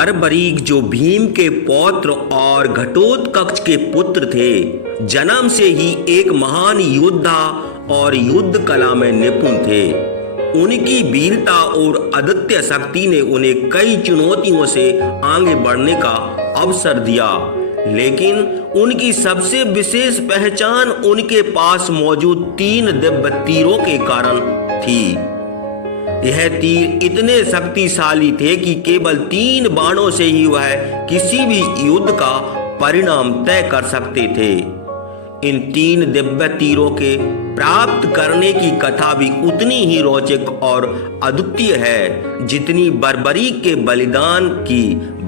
बर्बरीक जो भीम के पौत्र और घटोत्कच के पुत्र थे, जन्म से ही एक महान योद्धा और युद्ध कला में निपुण थे। उनकी वीरता और अद्वितीय शक्ति ने उन्हें कई चुनौतियों से आगे बढ़ने का अवसर दिया, लेकिन उनकी सबसे विशेष पहचान उनके पास मौजूद 3 दिव्य तीरों के कारण थी। यह तीर इतने शक्तिशाली थे कि केवल 3 बाणों से ही वह किसी भी युद्ध का परिणाम तय कर सकते थे। इन 3 दिव्य तीरों के प्राप्त करने की कथा भी उतनी ही रोचक और अद्वितीय है जितनी बर्बरीक के बलिदान की।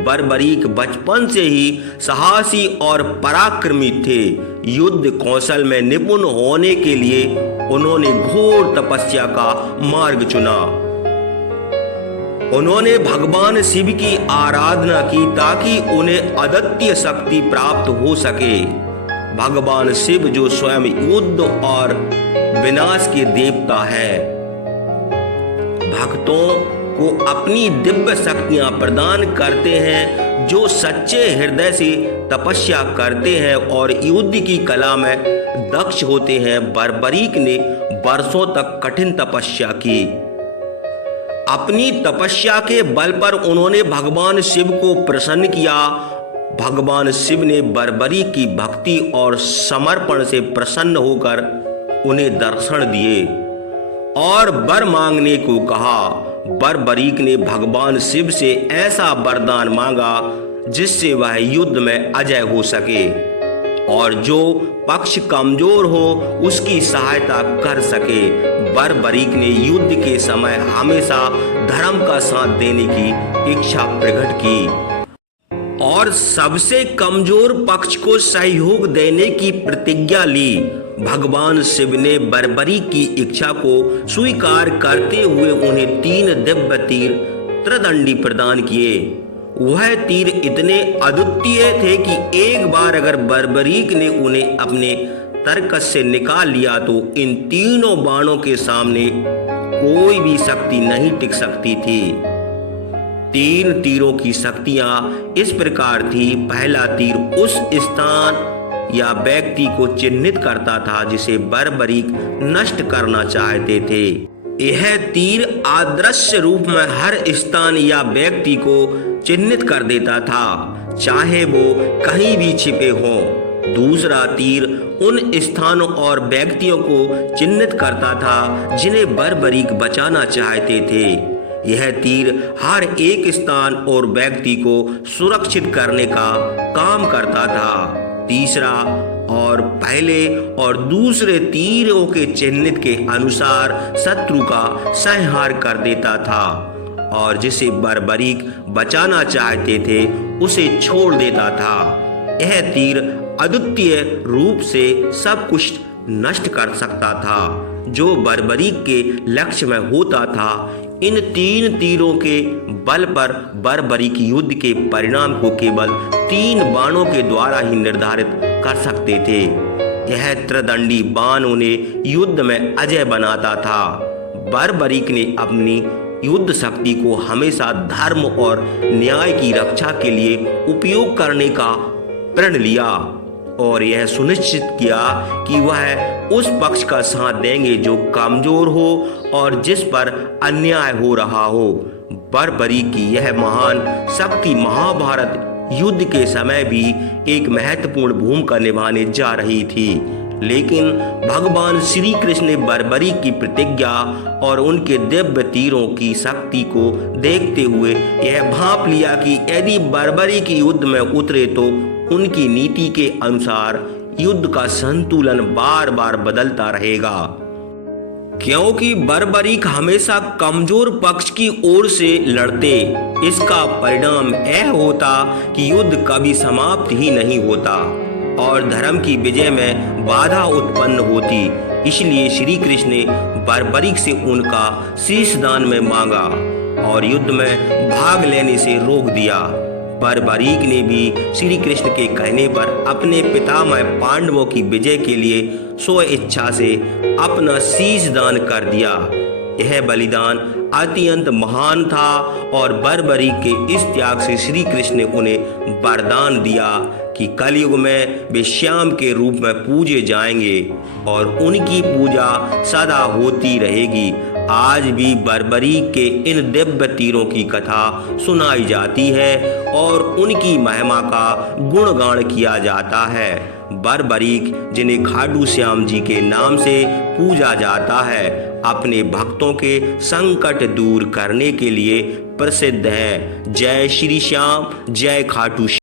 बर्बरीक बचपन से ही साहसी और पराक्रमी थे। युद्ध कौशल में निपुण होने के लिए उन्होंने घोर तपस्या का मार्ग चुना। उन्होंने भगवान शिव की आराधना की ताकि उन्हें अद्वितीय शक्ति प्राप्त हो सके। भगवान शिव जो स्वयं युद्ध और विनाश के देवता है, भक्तों को अपनी दिव्य शक्तियां प्रदान करते हैं जो सच्चे हृदय से तपस्या करते हैं और युद्ध की कला में दक्ष होते हैं। बर्बरीक ने वर्षों तक कठिन तपस्या की। अपनी तपस्या के बल पर उन्होंने भगवान शिव को प्रसन्न किया। भगवान शिव ने बर्बरीक की भक्ति और समर्पण से प्रसन्न होकर उन्हें दर्शन दिए और वर मांगने को कहा। बर्बरीक ने भगवान शिव से ऐसा वरदान मांगा जिससे वह युद्ध में अजय हो सके और जो पक्ष कमजोर हो उसकी सहायता कर सके। बर्बरीक ने युद्ध के समय हमेशा धर्म का साथ देने की इच्छा प्रकट की और सबसे कमजोर पक्ष को सहयोग देने की प्रतिज्ञा ली। भगवान शिव ने बर्बरीक की इच्छा को स्वीकार करते हुए उन्हें 3 दिव्य तीर त्रिदंडी प्रदान किए। वह तीर इतने अद्वितीय थे कि एक बार अगर बर्बरीक ने उन्हें अपने तरकस से निकाल लिया तो इन तीनों बाणों के सामने कोई भी शक्ति नहीं टिक सकती थी। 3 तीरों की शक्तियां इस प्रकार थी। पहला तीर उस स्थान या व्यक्ति को चिन्हित करता था जिसे बर्बरीक नष्ट करना चाहते थे। यह तीर अदृश्य रूप में हर स्थान या व्यक्ति को चिन्हित कर देता था, चाहे वो कहीं भी छिपे हों। दूसरा तीर उन स्थानों और व्यक्तियों को चिन्हित करता था जिन्हें बर्बरीक बचाना चाहते थे। यह तीर हर एक स्थान और व्यक्ति को सुरक्षित करने का काम करता था। तीसरा और पहले और दूसरे तीरों के चिन्हित के अनुसार शत्रु का संहार कर देता था और जिसे बर्बरीक बचाना चाहते थे उसे छोड़ देता था। यह तीर अद्वितीय रूप से सब कुछ नष्ट कर सकता था जो बर्बरीक के लक्ष्य में होता था। इन 3 तीरों के बल पर बर्बरीक युद्ध के परिणाम को केवल 3 बाणों के द्वारा ही निर्धारित कर सकते थे। यह त्रिदंडी बाण उन्हें युद्ध में अजय बनाता था। बर्बरीक ने अपनी युद्ध शक्ति को हमेशा धर्म और न्याय की रक्षा के लिए उपयोग करने का प्रण लिया और यह सुनिश्चित किया कि वह उस पक्ष का साथ देंगे जो कमजोर हो और जिस पर अन्याय हो रहा हो। बर्बरीक की यह महान शक्ति महाभारत युद्ध के समय भी एक महत्वपूर्ण भूमिका निभाने जा रही थी, लेकिन भगवान श्री कृष्ण ने बर्बरीक की प्रतिज्ञा और उनके दिव्य तीरों की शक्ति को देखते हुए यह भांप लिया कि यदि बर्बरीक युद्ध में उतरे तो उनकी नीति के अनुसार युद्ध का संतुलन बार बार बदलता रहेगा, क्योंकि बर्बरीक हमेशा कमजोर पक्ष की ओर से लड़ते। इसका परिणाम यह होता कि युद्ध कभी समाप्त ही नहीं होता और धर्म की विजय में बाधा उत्पन्न होती। इसलिए श्री कृष्ण ने बर्बरीक से उनका शीश दान में मांगा और युद्ध में भाग लेने से रोक दिया। बर्बरीक ने भी श्री कृष्ण के कहने पर अपने पितामह पांडवों की विजय के लिए स्व इच्छा से अपना शीश दान कर दिया। यह बलिदान अत्यंत महान था और बर्बरीक के इस त्याग से श्री कृष्ण ने उन्हें वरदान दिया कि कलयुग में वे श्याम के रूप में पूजे जाएंगे और उनकी पूजा सदा होती रहेगी। आज भी बर्बरीक के इन दिव्य तीरों की कथा सुनाई जाती है और उनकी महिमा का गुणगान किया जाता है। बर्बरीक, जिन्हें खाटू श्याम जी के नाम से पूजा जाता है, अपने भक्तों के संकट दूर करने के लिए प्रसिद्ध है। जय श्री श्याम, जय खाटू श्याम।